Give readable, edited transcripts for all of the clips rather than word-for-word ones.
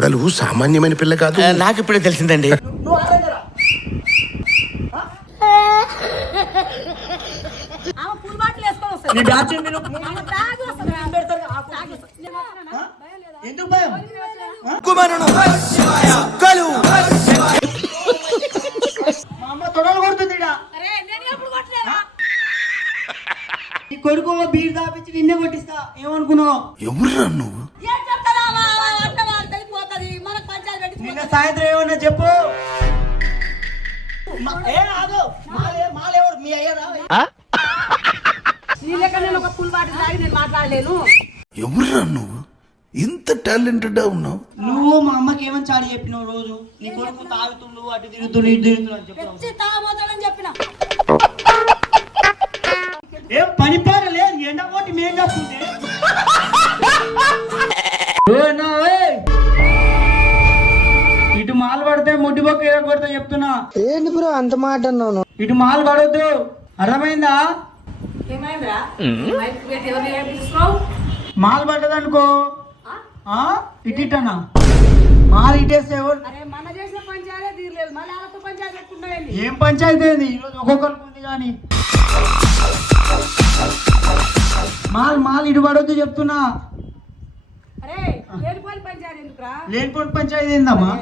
కోడలు సామాన్యమైన పిల్ల కాదు. నాకు ఇప్పుడే తెలిసిందండి. ఎందుకు భయం? మా అమ్మ తొడలు కొడుతుంది. ఈ కొడుకు బీర్ దాపించి నిన్నే కొట్టిస్తా. ఏమనుకున్నావు? ఎవరురా నువ్వు? నిన్న సాయంత్రం ఏమన్నా చెప్పు. ఎవరురా నువ్వు? ఇంత టాలెంటెడ్ ఉన్నావు. నువ్వు మా అమ్మకి ఏమని చాడి చెప్పినావు? రోజు నీ కొడుకు తాగుతుండు, అటు తిరుగుతుండు, ఇటు తిరుగుతుండు అని చెప్పినావు. ఏం పని పారలే, ఎండ కొట్టి మేం చేస్తుంటే ఇటు మాలు పడితే ముడ్డి బొక్క ఏదో కొడితే చెప్తున్నా. ఏంటి బ్రో అంత మాట అన్నాను? ఇటు మాలు పడొద్దు, అర్థమైందా? మాలు పడ్డదనుకో ఇటనా మాలు ఇటేస్తే ఏం పంచాయతీ ఏంది? ఈరోజు ఒక్కొక్కరికి ఉంది కానీ మాల్ ఇటు పడొద్దు చెప్తున్నా. లేనిపోని పంచాయతీ ఏందమ్మా?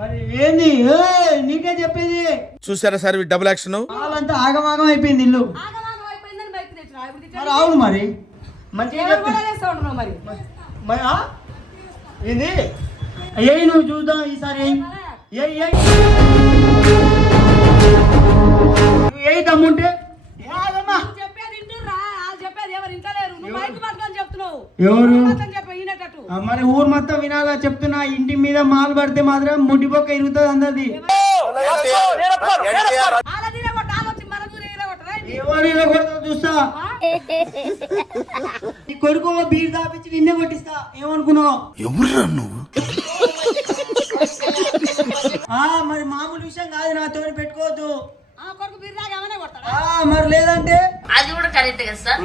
మరి ఏంది నీకే చెప్పేది? చూసారా సార్ డబుల్ యాక్షన్. మాల్ అంతా ఆగమాగం అయిపోయింది ఇల్లు. మరి అవును మరి మంచిగా ఏంది అయ్యి నువ్వు చూద్దాం ఈసారి. ఏ దమ్ముంటే ఎవరు మరి ఊరు మొత్తం వినాలా చెప్తున్నా. ఇంటి మీద మాలు పడితే మాత్రం ముడ్డిపోక ఇరుగుతుంది అందరిది. చూస్తా ఈ కొడుకు బీర్ దాపించి నిన్నే కొట్టిస్తా. ఏమనుకున్నావు? ఎవరురా నువ్వు? మరి మామూలు విషయం కాదు, నాతో పెట్టుకోవద్దు. మరి లేదంటే అది కూడా కరెక్ట్ కదా సార్.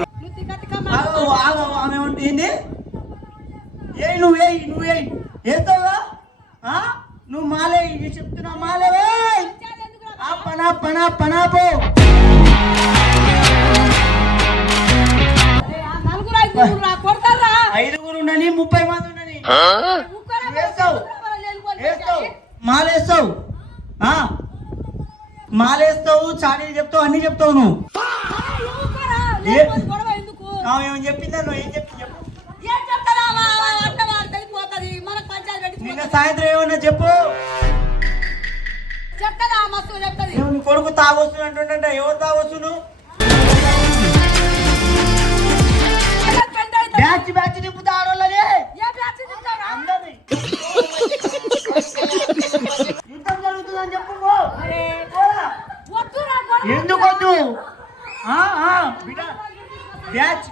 ఆమె ఏంది నువ్వే వేస్తావా? నువ్వు మాలే చెప్తున్నా. మాలే పనాపో 5 ఉండని 30 మంది ఉండని మాలేస్తావు చాడీలు చెప్తావు అన్ని చెప్తావు. నువ్వు ఏమని చెప్పిందా? నువ్వు ఏం చెప్పింది చెప్పు. నిన్న సాయంత్రం ఏమన్నా చెప్పు. నీ కొడుకు తాగొచ్చు అంటుండ. ఎవరు తాగొచ్చు? నువ్వు బ్యాచ్ నింపుతా ఆడోళ్ళని అందరినీ. యుద్ధం జరుగుతుందని చెప్పు. ఎందుకు వద్దు? బ్యాచ్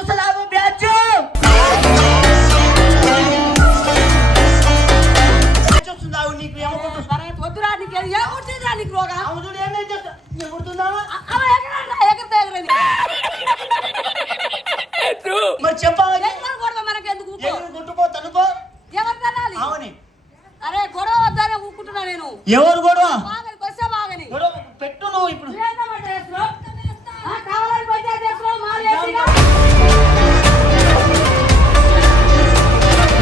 వస్తుంది. బ్యాచ్ వస్తుందా? నీకు వద్దురా. నీకు ఏమవుతుందిరా? నీకు రోగా మరి చెప్పాలి. గుట్టుకో తనుకో. అవుని అరే గొడవ వద్దానే ఊరుకుంటున్నా నేను. ఎవరు గొడవ? గొడవ పెట్టు నువ్వు ఇప్పుడు.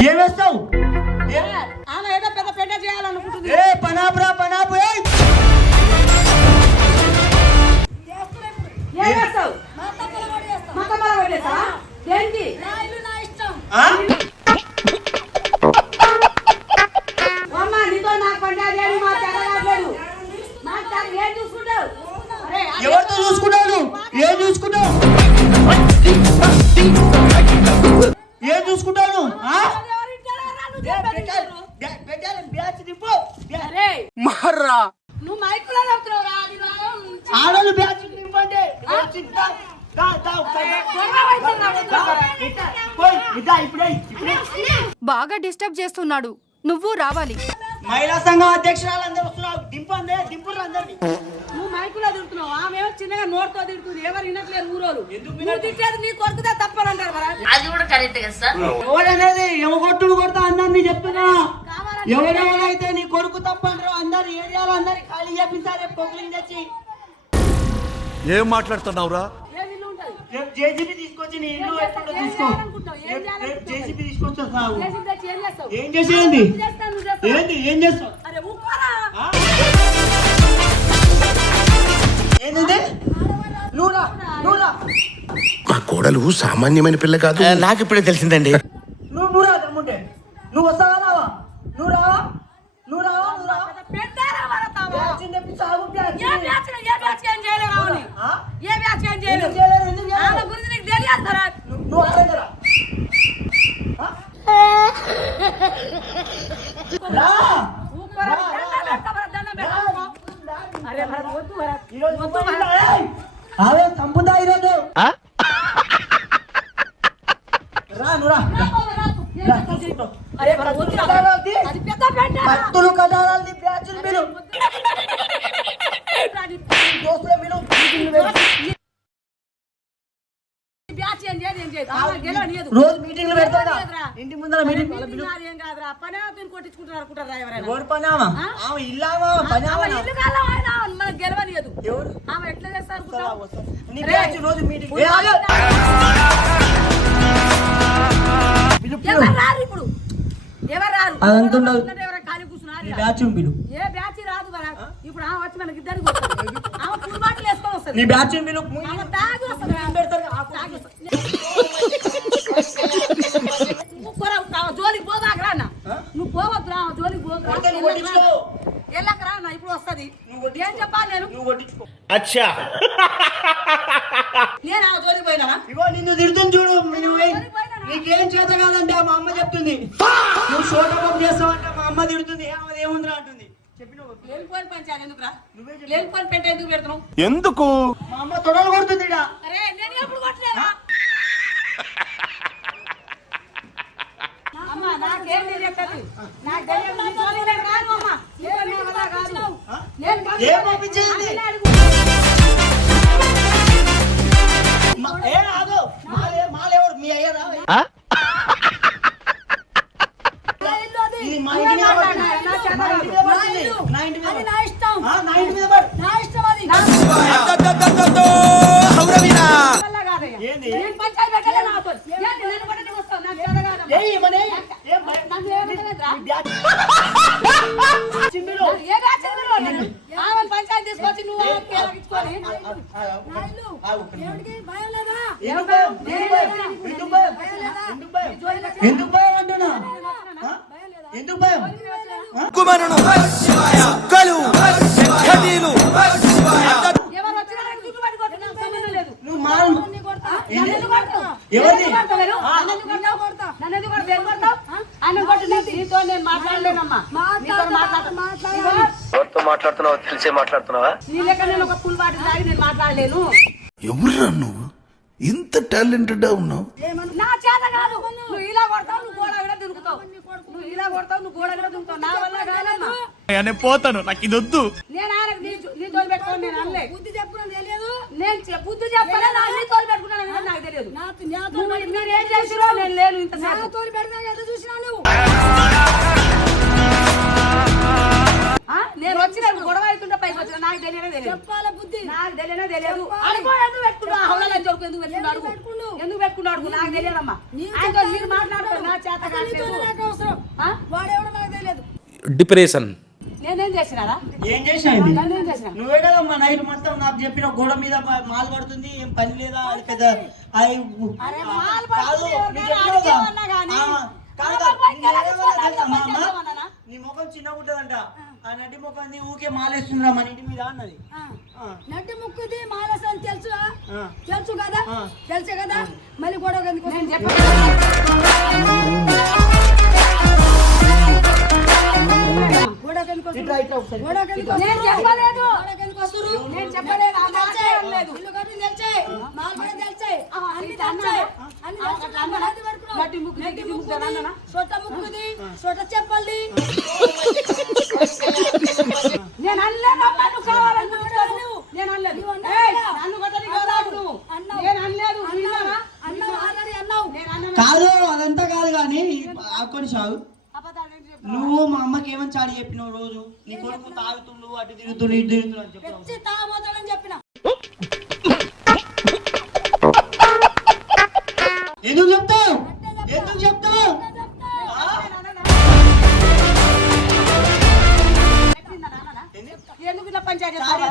ఏం వేస్తావు? ఆమె ఏదో పెద్ద పెద్ద చేయాలనుకుంటుంది. పనాపురా పనాపు. ఎవరితో చూసుకుంటావు? ఏం చూసుకుంటావు? ఏం చూసుకుంటావు? నువ్వు మైకులో చెప్తున్నావురా. ఆడలు బ్యాచ్ నింపండి. బాగా డిస్టర్బ్ చేస్తున్నాడు, నువ్వు రావాలి. మహిళా సంఘం అధ్యక్షురాలు అందరూ వస్తున్నారు. దింపురు అందరినీ. నువ్వు మైకులో తిడుతున్నావు. ఆమె చిన్నగా నోటితో తిడుతుంది. ఎవరు వినట్లేదు ఊరోరు. నువ్వు తిట్టేది నీ కొడుకుదే తప్పనంటారు. అది కూడా కరెక్ట్ ఎవరనేది ఎవగొట్టుడు కొడతా అందరినీ చెప్తున్నా. ఎవరెవరైతే నీ కొడుకు తప్పంటారో అందరు ఏరియాలో అందరికి ఖాళీ చేపిస్తారు. పొగలింగ్ తెచ్చి ఏం మాట్లాడుతున్నావురా? ఏది ఇల్లు ఉంటది? రేపు జేసీబీ తీసుకొచ్చి నీ ఇల్లు ఎక్కడో చూసుకో. రేపు జేసీబీ తీసుకొచ్చా సాగు. చేసింది తెచ్చి ఏం చేస్తావు? ఏం చేసేది? నువ్వు చేస్తావు, నువ్వు చేస్తావు. ఏంది ఏం చేస్తావు? అరే ఊరుకోరా. ఏంది నూరా నూరా మా కోడలు సామాన్యమైన పిల్ల కాదు. నాకు ఇప్పుడే తెలిసిందండి. నువ్వు దమ్ముంటే నువ్వు వస్తావా రావా? నువ్వు రావా నువ్వు రావా నువ్వు రావా? పెద్దారా వరతావా? బ్యాచ్ తెప్పి సాగు బ్యాచ్. ఏ బ్యాచ్ ఏం చేయలేరు రావని? ఆ? ఏ బ్యాచ్ ఏం చేయలేరు? ఎందుకు చేయలేరు? ఎందుకు చేయలేరు? ఆమె గురించి నీకు తెలియదు కదా. నువ్వు ఆడేదరా? రా ఊరుకోరా. దండం పెడతావా? దండం పెడతావా? అరే భరత్ వద్దు భరత్. ఈరోజు వద్దు భరత్. అవే చంపుతా ఈరోజు. రా నువ్వు రా. అరే భరత్ వద్దు రా. అది పెద్ద పెంట. కత్తులు కటారాలి బ్యాచులు మీరు దోస్తుల మీరు బ్యాచ్ ఏం చేయదు, ఏం చేయదు. ఆమె గెలవనీయదు. రోజు మీటింగ్లు పెడతారా? ఇంటి ముందర మీటింగ్ ఏం కాదురా. పని అవుతుంది కొట్టించుకుంటారు అనుకుంటారా ఎవరైనా? ఎవరు పనామా? ఆమె ఇల్లామా పనామా? ఆమె ఇల్లు కాలం ఆయన మనకు గెలవనీయదు. ఎవరు? ఆమె ఎట్లా చేస్తారు అనుకుంటావు? నీ బ్యాచ్ రోజు మీటింగ్ ఎవరు రారు ఇప్పుడు? ఎవరు రారు? అదంతా ఉండదు. ఎవరైనా ఖాళీ కూర్చున్నారు? నీ బ్యాచ్ పిలు. ఏ బ్యాచ్ రాదు మరి. ఇప్పుడు ఆమె వచ్చి మనకి ఇద్దరికి వస్తుంది. ఆమె ఫుల్ బాటిల్ వేసుకొని వస్తుంది. నీ బ్యాచ్ పిలు. ఆమె తాగి వస్తుంది. పెడతారు తాగి వస్తుంది. ఊరుకోరా, ఆమె జోలికి పోదాకరా అన్న. నువ్వు పోవద్దు రా, ఆమె జోలికి పోదురా. వెళ్ళకరా అన్న, ఇప్పుడు వస్తుంది. ఏం చెప్పాలి నేను? నువ్వు కొట్టించుకో. అచ్చా నేను ఆమె జోలికి పోయినా? ఇగో నిన్ను తిడుతుంది చూడు. నువ్వు నీకేం చేత కాదంటే మా అమ్మ చెప్తుంది. నువ్వు షోటోప్ చేస్తావంటే మా అమ్మ తిడుతుంది. ఆమె ఏముందిరా అంటుంది. చెప్పిన లేనిపోయిన పంచాలి ఎందుకురా? లేనిపోయిన పెంట ఎందుకు పెడతాను? ఎందుకు? మా అమ్మ తొడలు కొడుతుంది ఈడ. అరే నేను ఎప్పుడు కొట్టలేదా? అమ్మ నాకేం తెలియదు. నాకు తెలియదు. నీ జోలికి నేను రాను అమ్మ. నేను నీ వల్ల కాదు. నేను కాదు. ఏం పంపించేది? ఆమెనే అడుగు. ఏ ఆగు. మాలేవాడు మీ అయ్యారా? నా ఇల్లు అది. ఇది మా నువ్వే ఇంటి మీద మాట్లాడు. పడుతుంది. నా చేత మా కాదు. ఇంటి మీద నా పడుతుంది. ఇల్లు. నా ఇంటి మీద అది పడుతుంది. నా ఇష్టం. నా ఇంటి మీద పడు. నా ఇష్టం అది. వల్ల కాదయ్యా. ఏంది? నేను పంచాయతీ పెట్టలే నాతో. ఏంది నేను కొట్టడానికి వస్తావు? నాకు చేత కాదమ్మా. ఏయ్ మనే ఏం నన్ను ఏమంటావేంట్రా? బ్యాచ్ చింబిలో నన్ను ఏ బ్యాచ్ ఎందులో నేను? ఆమెను పంచాయతీ తీసుకొచ్చి నువ్వు కేరగించుకొని. నా ఇల్లు. ఎవరికి భయం లేదా? ఎందుకు భయం? ఎందుకు భయం? ఎందుకు భయం? ఎందుకు భయం అంటున్నా? ఎందుకు భయం? ఎవరు వచ్చినా నాకు దుడ్డు పట్టుకోవద్దు. నాకు సంబంధం లేదు. నువ్వు మాల్ నన్ను కొడతావు? నన్ను ఎందుకు కొడతావు? ఎవరిని? నన్ను కొడతావు మీరు? నన్ను ఎందుకు కొడతావు? నన్ను ఎందుకు కొడతావు? ఏం కొడతావు? ఆయన కొట్టు. నీతో నేను మాట్లాడలేనమ్మా. నీతో మాట్లాడుతున్నావా? తెలిసే మాట్లాడుతున్నావా? నీ లెక్క నేను ఒక ఫుల్ బాటిల్ తాగి నేను మాట్లాడలేను. ఎవరురా నువ్వు? ఇంత టాలెంటెడ్ ఉన్నావు? నా చేత కాదు. నువ్వు ఇలా కొడతావు, నువ్వు గోడ కూడా దురుకుతావు. నువ్వు ఇలా కొడతావు, నువ్వు గోడ కూడా దురుకుతావు. నా వల్ల కాదమ్మా. నేను పోతాను, నాకు ఇది వద్దు. నేను ఆయన నీ తోలు పెట్టుకోని నేను అనలే. బుద్ధి చెప్పుకున్నా తెలియదు. నేను బుద్ధి చెప్పలే. నీ తోలు పెట్టుకున్నాను నాకు తెలియదు. మీరు ఏం చేసిరో నేను లేను. ఇంత తోలు పెడతా ఎట్లా చూసినా నువ్వు? నేను వచ్చిన గొడవ అవుతుంటే పైకి వచ్చిన నాకు తెలియనే తెలియదు. చెప్పాల బుద్ధి నాకు తెలియనే తెలియదు. అడుగు ఎందుకు పెట్టుకున్నావు? హౌలల జోకు ఎందుకు పెట్టుకున్నాడు? ఎందుకు పెట్టుకున్నాడు? నాకు తెలియదమ్మా. ఆయనతో మీరు మాట్లాడుతున్నారు. నా చేత వాడెవడో నాకు తెలియదు. డిప్రెషన్. నేనేం చేసినారా? ఏం చేసినా ఇది? నేనేం చేసిన? నువ్వే కదమ్మా నైట్ మొత్తం నాకు చెప్పిన గోడ మీద మాల్ పడుతుంది. ఏం పని లేదా? అది పెద్ద అది అరే మాల్ కాదు. పడుతుంది. నీకు ఎవరికైనా చెప్పినా అడిగేవన్నా గానీ. కాదు ఎవరో పోయి నీకు ఏమన్నా గెలగించుకోవాలి. తెలుసా మా అమ్మ? చెప్పమన్నానా? నీ ముఖం చిన్నగా ఉంటదంట. ఆ నటి ముఖం ఊకే మాలేస్తుందిరా మన ఇంటి మీద అన్నది. నడ్డి ముక్కుది మాలసని తెలుసు ఆ. తెలుసు కదా ఆ. తెలుసు కదా మళ్ళీ గొడవ ఎందుకు నేను ఇట్లా ఇట్లా ఒకసారి. నేను చెప్పలేదు. నేను చెప్పలేదు. ఆ మాట అనలేదు. నడ్డి ముక్కు గిడ్డి ముక్కు అన్నానా? సొట్ట ముక్కుది సొట్ట చెప్పండి. నేను అనలేదమ్మా. నువ్వు కావాలనుకుంటున్నావు. నేను అనలేదు. ఏయ్, నన్ను కొట్టడానికి రాదు నువ్వు. నేను అనలేదు. అన్నావా? అన్నావు ఆల్రెడీ అన్నావు. నేను అన్నాను. కాదు అదంతా కాదు కానీ కొన్ని సాగు అబద్ధాలు ఏంటి చెప్పు? నువ్వు మా అమ్మకి ఏమని చాడి చెప్పినావు రోజు నీ కొడుకు తాగుతుండు అటు తిరుగుతుండు ఇటు తిరుగుతుండు అని చెప్పావు తెచ్చి తాగబోతాడని చెప్పిన. ఎందుకు చెప్తావు ఎందుకు చెప్తావు ఎందుకు ఇట్లా పంచాయతీ చేస్తావు?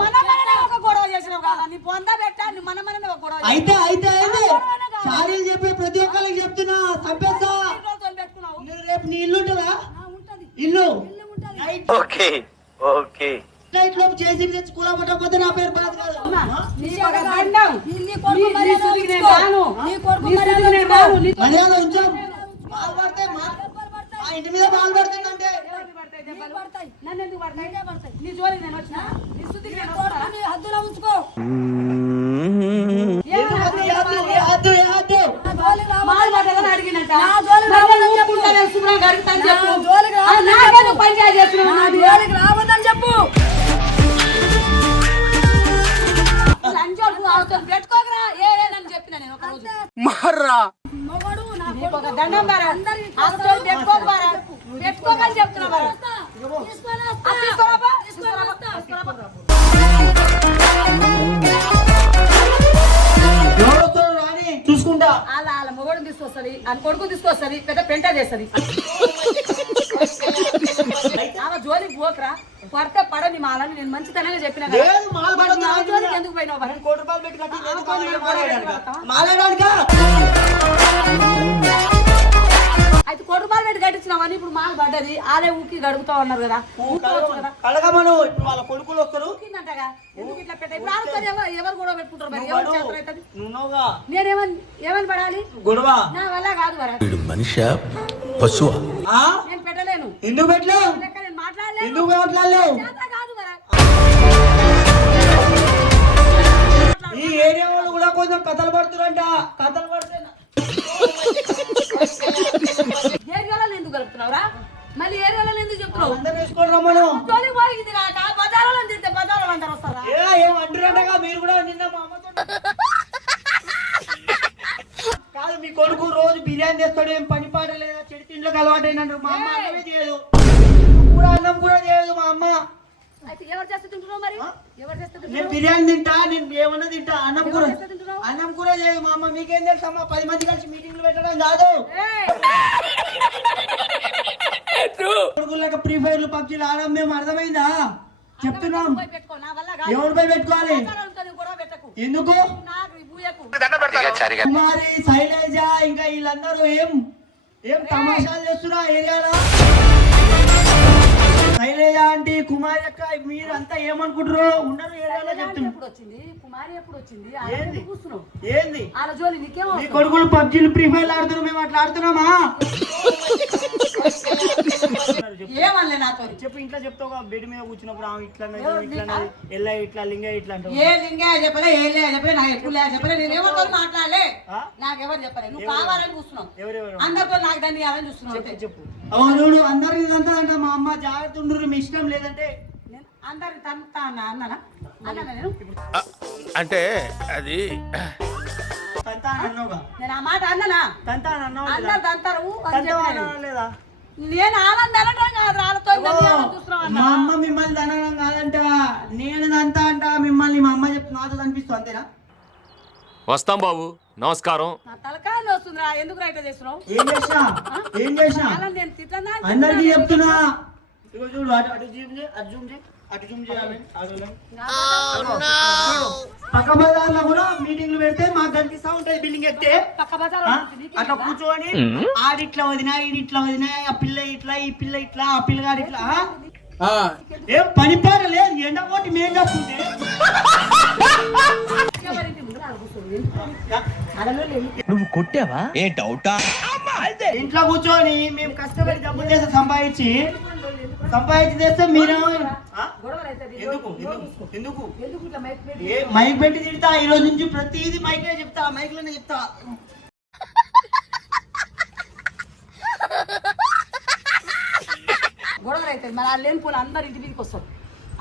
మనమనే ఒక గొడవ చేసినావు కదా, నీ పొంద పెట్టా నీ మనమనే ఒక గొడవ అయితే చాడీలు చెప్పే ప్రతి ఒక్కరికి చెప్తున్నా చంపేస్తా చేసినావు. పెట్టుకున్నావు. నువ్వు రేపు నీ ఇల్లు ఉంటుందా ఉంటది. ఇల్లు ఉంటది. నైట్ లోపు చేసి తెచ్చి కూల పట్టకపోతే నా పేరు బాధ కాదు నీ ఒక దండం. నీ సుదికి నేను రాను. నీ సుదికి నేను రాను. నీ మర్యాద ఉంచాం బాల్ పడితే మా ఇంటి మీద బాల్ పడుతుందంటే నన్ను ఎందుకు పడతాయి? నీ జోలికి నేను వచ్చినా? నీ సుదికి నేను వస్తా? నీ హద్దులో ఉంచుకో. మాల్ పడ్డదని అడిగినట్ట. మరి ఊరుకుంటానే శుభ్రంగా అడుగుతాను చెప్పు. నాకేదో పంచాయతీ చేస్తున్నావు. చెప్పు. లంచోడు అవతల పెట్టుకోకరా ఏదని చెప్పిన నేను ఒక రోజు. నీకు ఒక దండం బారా. అవతల పెట్టుకోక బారా. పెట్టుకోకని చెప్తున్నా బారా. తీసుకోరాపా. చూసుకుంటా వాళ్ళ మొగోడు తీసుకొస్తుంది, అని కొడుకు తీసుకొస్తుంది, పెద్ద పెంట చేస్తుంది. ఆమె జోలికి పోకరా. పడితే పడని మాలని నేను మంచితనంగా చెప్పిన కదా. లేదు, మాల పడదు. నా జోలికి ఎందుకు పోయినావు బారా? ₹1 పెట్టి కట్టి ఆ, కొన్ని మాలాడానికా అయితే ₹1 పెట్టి కట్టించినావని ఇప్పుడు మాల పడ్డది. ఆలే ఊకి గడుగుతా ఉన్నారు కదా. ఊకోవచ్చు కదా. కడగమను ఇప్పుడు వాళ్ళ కొడుకులు వస్తారు ఊకిందంటగా. ఎందుకు ఇట్లా పెట్ట ఇప్పుడు ఆడుతారు ఎవరు గొడవ పెట్టుకుంటారు మరి? ఎవరు చేతులు అవుతుంది? నువ్వుగా నేనేమని పడాలి? గొడవ నా వల్ల కాదు వరా. మనిషి పశువా ఆ? నేను పెట్టలేను. ఎందుకు పెట్టలేవు లెక్క నేను మాట్లాడలేను. ఎందుకు మాట్లాడలేవు చేత కాదు వరా. ఈ ఏరియా వాళ్ళు కూడా కొంచెం కథలు పడుతురంట కథలు పడితే ఏరియాలో ఎందుకు కలుపుతున్నావురా? మళ్ళీ ఏరియాలో ఎందుకు చెప్తున్నావు? అందరూ వేసుకోండి రమ్మను జోలికి పోయింది కాక బజార్లో తింటే బజార్లో అందరు వస్తారా? ఏం అంటున్నారటగా మీరు కూడా నిన్న మా అమ్మతో కాదు మీ కొడుకు రోజు బిర్యానీ తెస్తాడు ఏం పని పాట లేదా చెడు తిండ్లకు అలవాటు అయినాడు మా అమ్మ అన్నమే చేయదు కూడా అన్నం కూడా చేయదు మా అమ్మ అయితే ఎవరు చేస్తే తింటున్నావు మరి? ఎవరు చేస్తే నేను తింటున్నావు? బిర్యానీ తింటా నేను ఏమన్నా తింటా ఎవరు చేస్తే తింటున్నావు? అన్నం కూడా చేయదు మా అమ్మ మీకేం తెలుసమ్మా 10 మంది కలిసి మీటింగ్లు పెట్టడం కాదు ఏయ్! కొడుకులక ఫ్రీ ఫైర్లు పబ్జీలు ఆడడం మేము అర్థమైందా చెప్తున్నాం పోయి పెట్టుకో, నా వల్ల కాదు. ఎవరిపై పెట్టుకోవాలి బజార్లో నువ్వు గొడవ పెట్టకు. ఎందుకు నాకు ఈ బూయకు. కుమారి శైలజ ఇంకా వీళ్ళందరూ ఏం తమాషాలు చేస్తున్నా ఏరియాలో శైలజ ఆంటీ కుమారి అక్క మీరు అంతా ఏమనుకుంటారు ఉన్నారు ఏరియాలో చెప్తున్నారు ఎప్పుడు వచ్చింది? కుమారి ఎప్పుడు వచ్చింది? ఏంది? కూర్చున్నావు ఏంది వాళ్ళ జోలి నీకేమో మీ కొడుకులు పబ్జీలు ఫ్రీ ఫైర్ ఆడుతున్నారు మేము అట్లా ఆడుతున్నామా ఏమనలే నాతో. చెప్పు ఇంట్లో చెప్తావు బెడ్ మీద కూర్చున్నప్పుడు ఆమె ఇట్లా ఎల్ల ఇట్లా లింగ ఇట్లా అంటావు ఏ లింగే చెప్పలే ఏ లే చెప్పలే నాకు ఎప్పుడు లే చెప్పలే నేను ఎవరితో మాట్లాడలే. నాకెవరు చెప్పలే. నువ్వు కావాలని చూస్తున్నావు. ఎవరెవరు అందరితో నాకు దాన్ని ఇవ్వాలని చూస్తున్నావు అంతే. చెప్పు అవును అందరికి ఇదంతా అంట మా అమ్మ జాగ్రత్త ఉండు మీ ఇష్టం లేదంటే నేను అందరికి తంతా అన్నానా నేను అంటే అది తంతా అని అన్నావుగా నేను ఆ మాట అన్నానా? తంతా అని అన్నావు అందరు తంతారు అని తంతా చెప్పాను. అని అన్నావు లేదా నేను ఆనందం కాదు వాళ్ళతో చూస్తున్నావు మా అన్నా. అమ్మ మిమ్మల్ని దనడం కాదంట నేను దంతా అంట మిమ్మల్ని మా అమ్మ చెప్తే నాతో కనిపిస్తుంది అంతేనా వస్తాం బాబు నమస్కారం. నా తలకాయలు వస్తుందిరా. ఎందుకు రైట్ చేస్తున్నావు? ఏం చేసినా వాళ్ళని నేను తిట్టనా? అందరికి చెప్తున్నా ఇగో చూడు అటు అటు జూమ్ చేయి అటు జూమ్ చేయి అటు జూమ్ చేయాలి పక్క బజార్లో కూడా మీటింగ్లు పెడితే మాకు కనిపిస్తా ఉంటది బిల్డింగ్ ఎక్కితే పక్క బజార్ అట్లా కూర్చొని ఆడిట్లా వదినా ఈడిట్లా వదినా ఆ పిల్ల ఇట్లా ఈ పిల్ల ఇట్లా ఆ పిల్లగాడు ఇట్లా ఏం పని పాట లేదు ఎండ కొట్టి మేం చేస్తుంటే నువ్వు కొట్టావా? ఏ డౌటా? ఇంట్లో కూర్చొని మేము కష్టపడి డబ్బులు చేస్తే సంపాదించి తెస్తే మీరేమో ఎందుకు మైక్ పెట్టి తిడతా ఈ రోజు నుంచి ప్రతిదీ మైకే చెప్తా మైక్ లోనే చెప్తా గొడవలు అయితే మరి వాళ్ళు లేని పూలు అందరు ఇంటి మీదకి వస్తారు.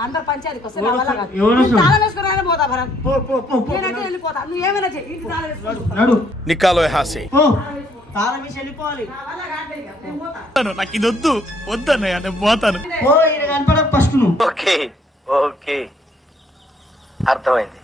అందరు పంచాయతీకి వస్తారు. ఎవరు నా వల్ల కాదు. ఎవరు నేను తాళం వేసుకుని పోతా భరత్. పో పో పో పో నేనైతే వెళ్ళిపోతా. నువ్వు ఏమైనా చెయ్యి. ఇంటి తాళం వేసుకుని నడు నికాలో హాసి పో తాళం వేసి వెళ్ళిపోవాలి. నాకు ఇది వద్దు వద్దన్నయ్య నేను పోతాను. ఓ ఈడ కనపడక ఫస్ట్ నువ్వు. ఓకే ఓకే అర్థమైంది.